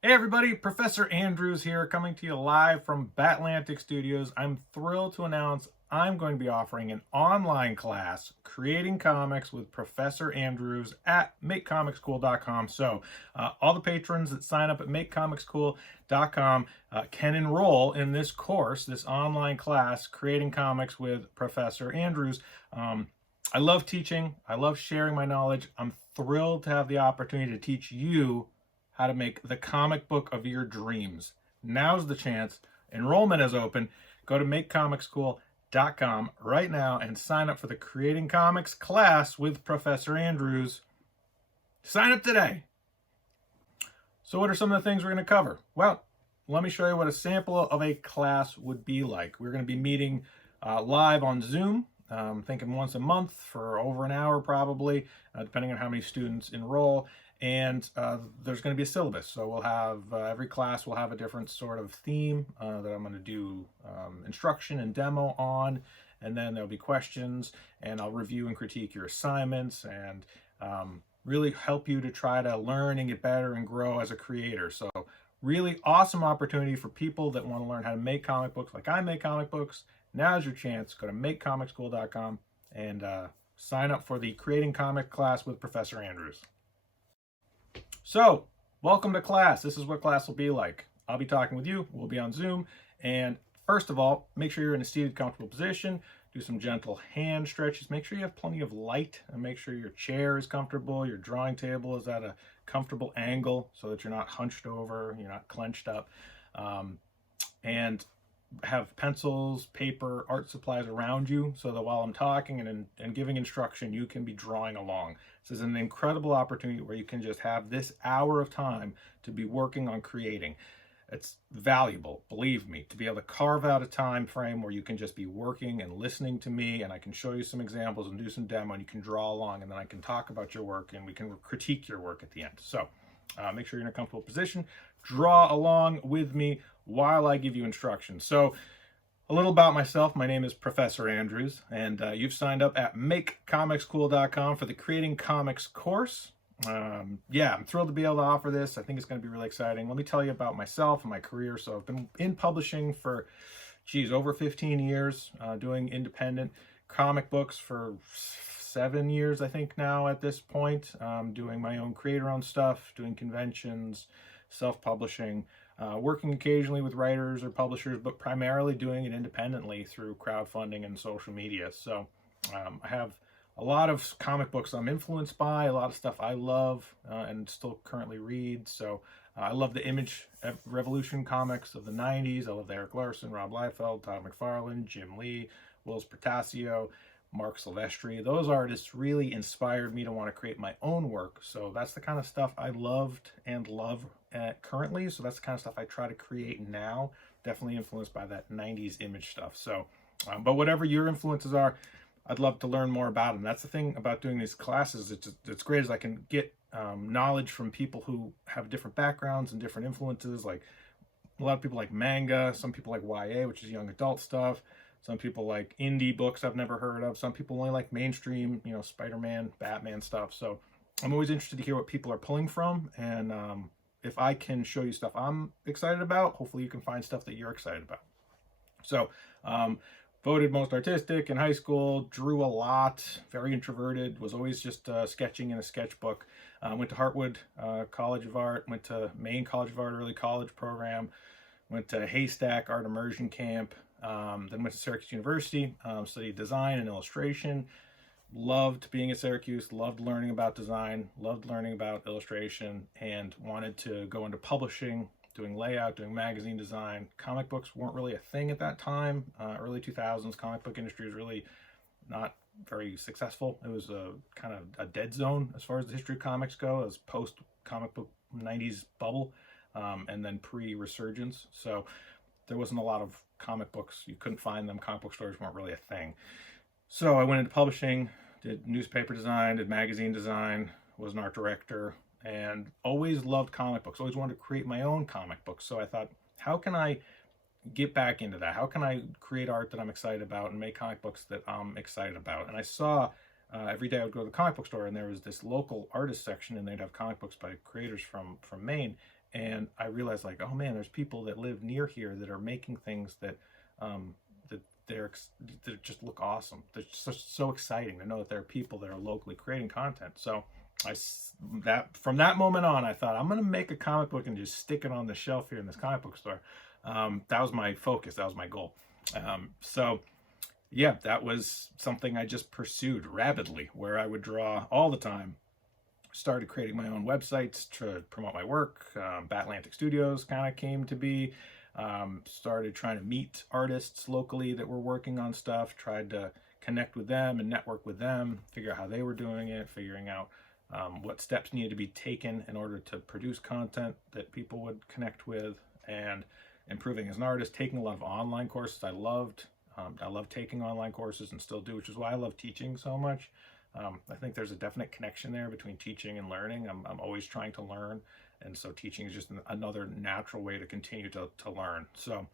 Hey everybody, Professor Andrews here, coming to you live from Batlantic Studios. I'm thrilled to announce I'm going to be offering an online class, Creating Comics with Professor Andrews at MakeComicsCool.com. So all the patrons that sign up at MakeComicsCool.com can enroll in this course, this online class, Creating Comics with Professor Andrews. I love teaching. I love sharing my knowledge. I'm thrilled to have the opportunity to teach you how to make the comic book of your dreams. Now's the chance. Enrollment is open. Go to makecomicschool.com right now and sign up for the Creating Comics class with Professor Andrews. Sign up today. So what are some of the things we're going to cover? Well, let me show you what a sample of a class would be like. We're going to be meeting live on Zoom. Thinking once a month for over an hour probably, depending on how many students enroll. And there's going to be a syllabus. So we'll have, every class will have a different sort of theme that I'm going to do instruction and demo on. And then there'll be questions, and I'll review and critique your assignments and really help you to try to learn and get better and grow as a creator. So really awesome opportunity for people that want to learn how to make comic books like I make comic books. Now's your chance. Go to makecomicschool.com and sign up for the Creating Comic class with Professor Andrews. So, welcome to class. This is what class will be like. I'll be talking with you. We'll be on Zoom. And first of all, make sure you're in a seated, comfortable position. Do some gentle hand stretches. Make sure you have plenty of light, and make sure your chair is comfortable. Your drawing table is at a comfortable angle so that you're not hunched over, you're not clenched up. And have pencils, paper, art supplies around you so that while I'm talking and giving instruction, you can be drawing along. This is an incredible opportunity where you can just have this hour of time to be working on creating. It's valuable, believe me, to be able to carve out a time frame where you can just be working and listening to me, and I can show you some examples and do some demo, and you can draw along, and then I can talk about your work and we can critique your work at the end. So make sure you're in a comfortable position. Draw along with me while I give you instructions. So a little about myself. My name is Professor Andrews, and you've signed up at makecomicschool.com for the Creating Comics course. Yeah, I'm thrilled to be able to offer this. I think it's going to be really exciting. Let me tell you about myself and my career. So I've been in publishing for, over 15 years, doing independent comic books for 7 years, I think now at this point, doing my own creator-owned stuff, doing conventions, self-publishing, working occasionally with writers or publishers, but primarily doing it independently through crowdfunding and social media. So I have a lot of comic books I'm influenced by, a lot of stuff I love and still currently read. So I love the Image Revolution comics of the 90s. I love the Eric Larson, Rob Liefeld, Todd McFarlane, Jim Lee, Wills Portacio, Mark Silvestri. Those artists really inspired me to want to create my own work. So that's the kind of stuff I loved and love currently. So that's the kind of stuff I try to create now. Definitely influenced by that 90s image stuff. So, but whatever your influences are, I'd love to learn more about them. That's the thing about doing these classes. It's great as I can get knowledge from people who have different backgrounds and different influences. Like a lot of people like manga, some people like YA, which is young adult stuff. Some people like indie books I've never heard of. Some people only like mainstream, Spider-Man, Batman stuff. So I'm always interested to hear what people are pulling from. And if I can show you stuff I'm excited about, hopefully you can find stuff that you're excited about. So voted most artistic in high school, drew a lot, very introverted, was always just sketching in a sketchbook. Went to Hartwood College of Art, went to Maine College of Art early college program, went to Haystack Art Immersion Camp, then went to Syracuse University, studied design and illustration. Loved being at Syracuse, loved learning about design, loved learning about illustration, and wanted to go into publishing, doing layout, doing magazine design. Comic books weren't really a thing at that time. Early 2000s, comic book industry was really not very successful. It was a kind of a dead zone as far as the history of comics go, as post comic book 90s bubble, and then pre-resurgence. So there wasn't a lot of comic books. You couldn't find them. Comic book stores weren't really a thing. So I went into publishing, did newspaper design, did magazine design, was an art director, and always loved comic books. Always wanted to create my own comic books. So I thought, how can I get back into that? How can I create art that I'm excited about and make comic books that I'm excited about? And I saw every day I would go to the comic book store, and there was this local artist section, and they'd have comic books by creators from Maine. and I realized, like, oh man, there's people that live near here that are making things that that that just look awesome. They're so exciting to know that there are people that are locally creating content. So from that moment on, I thought, I'm gonna make a comic book and just stick it on the shelf here in this comic book store. That was my focus. That was my goal. So yeah, that was something I just pursued rapidly, where I would draw all the time. Started creating my own websites to promote my work. Batlantic Studios kind of came to be. Started trying to meet artists locally that were working on stuff, tried to connect with them and network with them, figure out how they were doing it, figuring out what steps needed to be taken in order to produce content that people would connect with, and improving as an artist, taking a lot of online courses. I loved taking online courses and still do, which is why I love teaching so much. I think there's a definite connection there between teaching and learning. I'm always trying to learn, and so teaching is just another natural way to continue to learn. So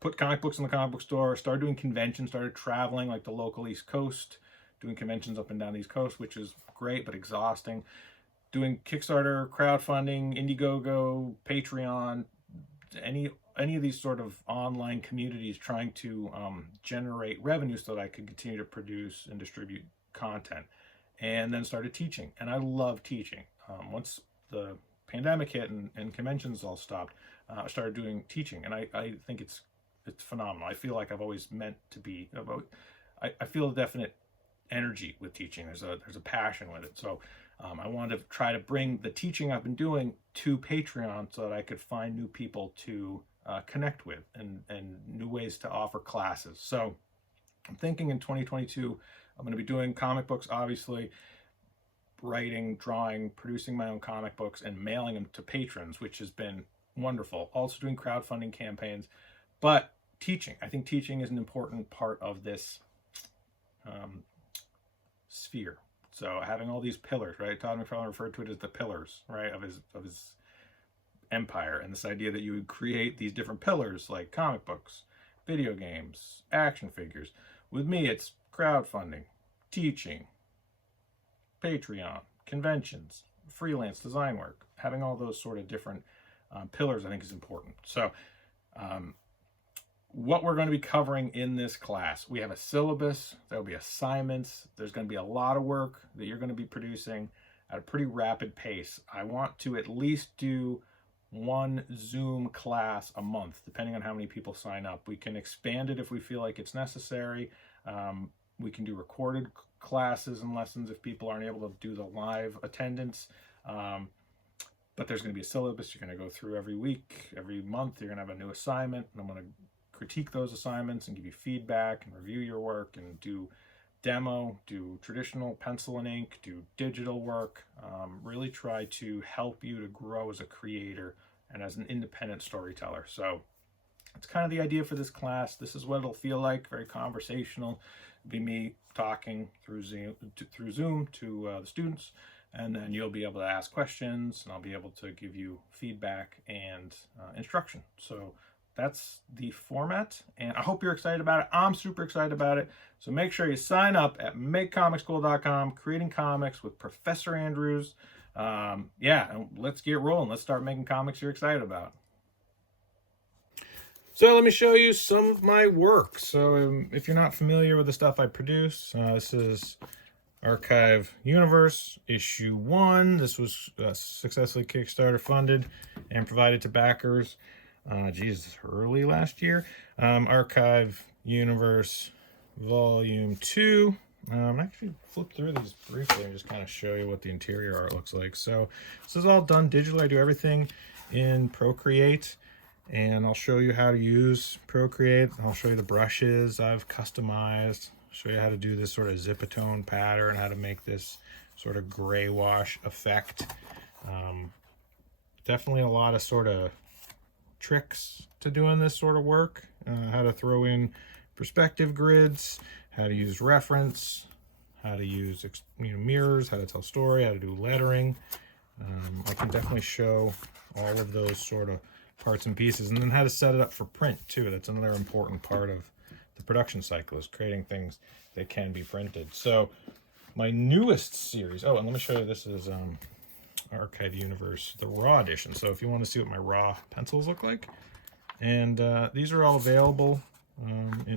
put comic books in the comic book store, started doing conventions, started traveling like the local East Coast, doing conventions up and down the East Coast, which is great but exhausting. Doing Kickstarter, crowdfunding, Indiegogo, Patreon, any of these sort of online communities, trying to generate revenue so that I could continue to produce and distribute content. And then started teaching, and I love teaching. Once the pandemic hit and conventions all stopped, I started doing teaching, and I think it's phenomenal. I feel like I've always meant to be about. I feel a definite energy with teaching. There's a passion with it. So I wanted to try to bring the teaching I've been doing to Patreon so that I could find new people to connect with, and new ways to offer classes. So I'm thinking in 2022, I'm going to be doing comic books, obviously, writing, drawing, producing my own comic books, and mailing them to patrons, which has been wonderful. Also doing crowdfunding campaigns, but teaching. I think teaching is an important part of this sphere. So having all these pillars, right? Todd McFarlane referred to it as the pillars, right, of his empire, and this idea that you would create these different pillars like comic books, video games, action figures. With me, it's crowdfunding, teaching, Patreon, conventions, freelance design work. Having all those sort of different pillars, I think, is important. So what we're going to be covering in this class, we have a syllabus. There'll be assignments. There's going to be a lot of work that you're going to be producing at a pretty rapid pace. I want to at least do one Zoom class a month, depending on how many people sign up. We can expand it if we feel like it's necessary. We can do recorded classes and lessons if people aren't able to do the live attendance. But there's going to be a syllabus you're going to go through every week, every month. You're going to have a new assignment, and I'm going to critique those assignments and give you feedback and review your work and do demo, do traditional pencil and ink, do digital work. Really try to help you to grow as a creator and as an independent storyteller. So it's kind of the idea for this class. This is what it'll feel like, very conversational. It'll be me talking through Zoom to the students, and then you'll be able to ask questions, and I'll be able to give you feedback and instruction. So that's the format, and I hope you're excited about it. I'm super excited about it. So make sure you sign up at makecomicschool.com, creating comics with Professor Andrews. Yeah, and let's get rolling. Let's start making comics you're excited about. So let me show you some of my work. So if you're not familiar with the stuff I produce, this is Archive Universe, issue 1. This was successfully Kickstarter funded and provided to backers. Early last year. Archive Universe Volume 2. Actually flip through these briefly and just kind of show you what the interior art looks like. So this is all done digitally. I do everything in Procreate, and I'll show you how to use Procreate. I'll show you the brushes I've customized. Show you how to do this sort of zipatone pattern, how to make this sort of gray wash effect. Definitely a lot of sort of tricks to doing this sort of work. How to throw in perspective grids, how to use reference, how to use mirrors, how to tell story, how to do lettering. I can definitely show all of those sort of parts and pieces, and then how to set it up for print too. That's another important part of the production cycle, is creating things that can be printed. So my newest series, oh, and let me show you, this is Archive Universe, the raw edition. So if you want to see what my raw pencils look like. And these are all available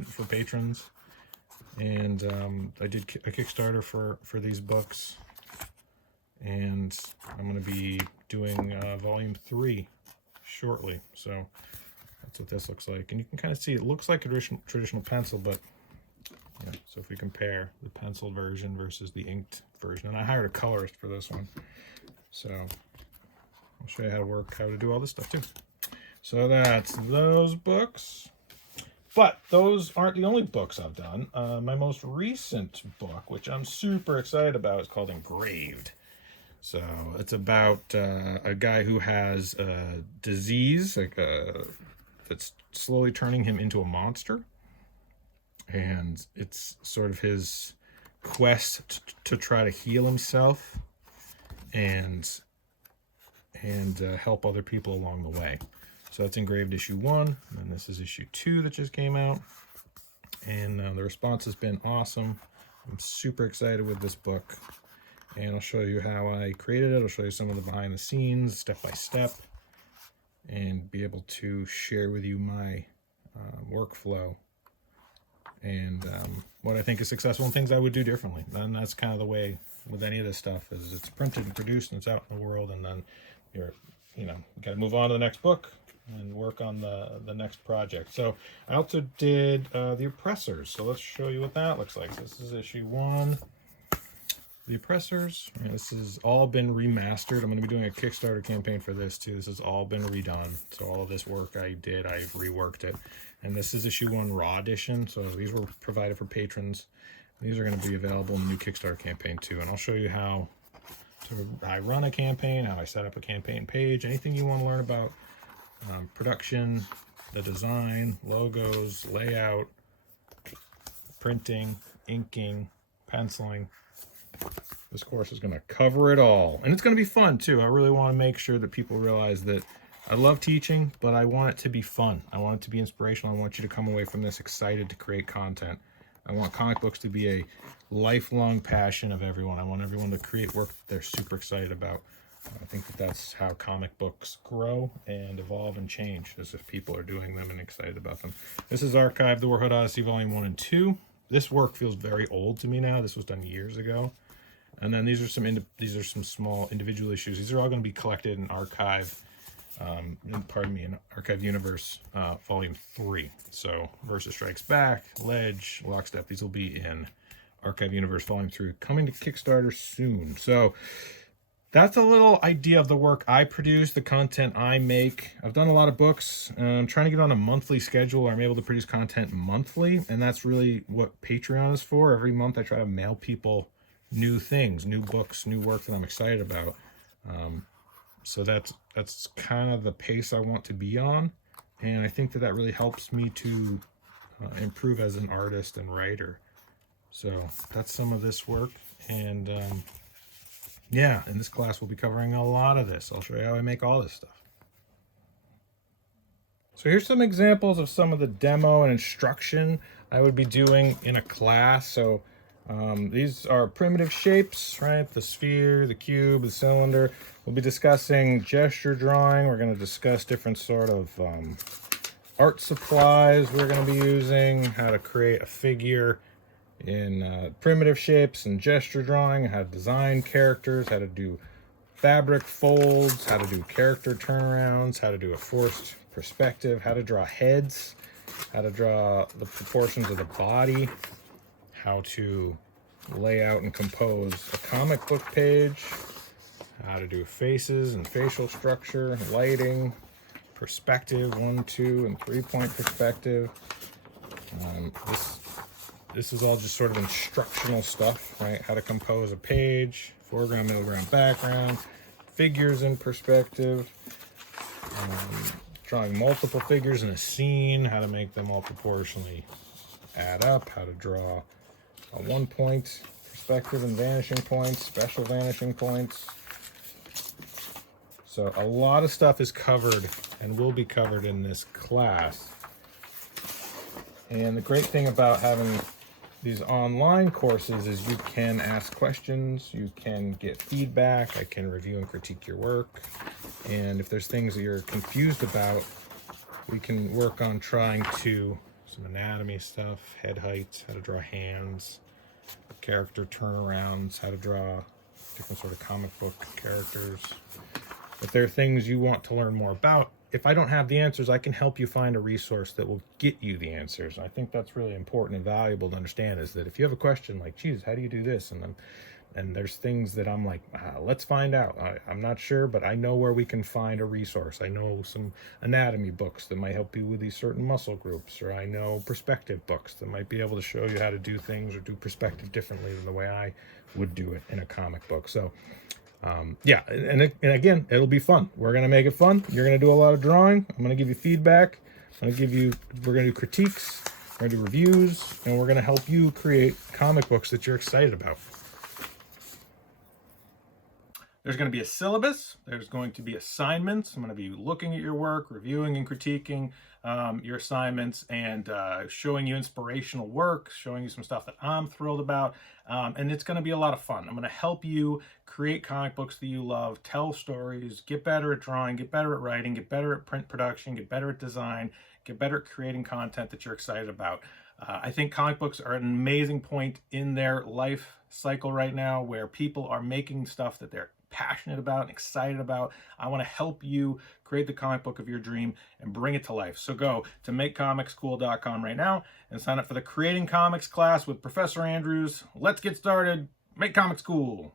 for patrons. And I did a Kickstarter for these books. And I'm going to be doing volume 3 shortly. So that's what this looks like. And you can kind of see it looks like a traditional pencil, but yeah, so if we compare the penciled version versus the inked version, and I hired a colorist for this one. So I'll show you how to do all this stuff too. So that's those books. But those aren't the only books I've done. My most recent book, which I'm super excited about, is called Engraved. So it's about a guy who has a disease that's slowly turning him into a monster. And it's sort of his quest to try to heal himself and help other people along the way. So that's Engraved issue 1, and this is issue 2 that just came out. And the response has been awesome. I'm super excited with this book. And I'll show you how I created it. I'll show you some of the behind the scenes, step by step, and be able to share with you my workflow and what I think is successful and things I would do differently. And that's kind of the way with any of this stuff, is it's printed and produced and it's out in the world, and then you got to move on to the next book and work on the next project. So I also did The Oppressors. So let's show you what that looks like. This is issue 1. The Oppressors. This has all been remastered. I'm going to be doing a Kickstarter campaign for this too. This has all been redone. So all of this work I did, I've reworked it. And this is issue 1 raw edition. So these were provided for patrons. These are going to be available in the new Kickstarter campaign too. And I'll show you how I run a campaign, how I set up a campaign page, anything you want to learn about production, the design, logos, layout, printing, inking, penciling. This course is going to cover it all. And it's going to be fun too. I really want to make sure that people realize that I love teaching, but I want it to be fun. I want it to be inspirational. I want you to come away from this excited to create content. I want comic books to be a lifelong passion of everyone. I want everyone to create work that they're super excited about. I think that that's how comic books grow and evolve and change, as if people are doing them and excited about them. This is Archive, The Warhood Odyssey, Volume 1 and 2. This work feels very old to me now. This was done years ago. And then these are some small individual issues. These are all going to be collected in Archive, in Archive Universe Volume 3. So Versus Strikes Back, Ledge, Lockstep, these will be in Archive Universe Volume 3, coming to Kickstarter soon. So that's a little idea of the work I produce, the content I make. I've done a lot of books. I'm trying to get on a monthly schedule. I'm able to produce content monthly, and that's really what Patreon is for. Every month I try to mail people new things, new books, new work that I'm excited about. So that's kind of the pace I want to be on, and I think that really helps me to improve as an artist and writer. So that's some of this work, and yeah, in this class we'll be covering a lot of this. I'll show you how I make all this stuff. So here's some examples of some of the demo and instruction I would be doing in a class. So these are primitive shapes, right? The sphere, the cube, the cylinder. We'll be discussing gesture drawing. We're going to discuss different sort of art supplies we're going to be using, how to create a figure in primitive shapes and gesture drawing, how to design characters, how to do fabric folds, how to do character turnarounds, how to do a forced perspective, how to draw heads, how to draw the proportions of the body, how to lay out and compose a comic book page, how to do faces and facial structure, lighting, perspective, 1, 2, and 3-point perspective. This is all just sort of instructional stuff, right? How to compose a page, foreground, middle ground, background, figures in perspective, drawing multiple figures in a scene, how to make them all proportionally add up, how to draw a 1-point perspective and vanishing points, special vanishing points. So a lot of stuff is covered and will be covered in this class. And the great thing about having these online courses is you can ask questions, you can get feedback, I can review and critique your work, and if there's things that you're confused about, we can work on trying to, some anatomy stuff, head heights, how to draw hands, character turnarounds, how to draw different sort of comic book characters. If there are things you want to learn more about, if I don't have the answers, I can help you find a resource that will get you the answers. I think that's really important and valuable to understand, is that if you have a question like, geez, how do you do this? And there's things that I'm like, let's find out. I'm not sure, but I know where we can find a resource. I know some anatomy books that might help you with these certain muscle groups, or I know perspective books that might be able to show you how to do things or do perspective differently than the way I would do it in a comic book. So yeah, and again, it'll be fun. We're going to make it fun. You're going to do a lot of drawing. I'm going to give you feedback. We're going to do critiques, we're going to do reviews, and we're going to help you create comic books that you're excited about. There's going to be a syllabus. There's going to be assignments. I'm going to be looking at your work, reviewing and critiquing your assignments, and showing you inspirational work, showing you some stuff that I'm thrilled about. And it's going to be a lot of fun. I'm going to help you create comic books that you love, tell stories, get better at drawing, get better at writing, get better at print production, get better at design, get better at creating content that you're excited about. I think comic books are an amazing point in their life cycle right now, where people are making stuff that they're passionate about and excited about. I want to help you create the comic book of your dream and bring it to life. So go to makecomicscool.com right now and sign up for the Creating Comics class with Professor Andrews. Let's get started. Make comics cool.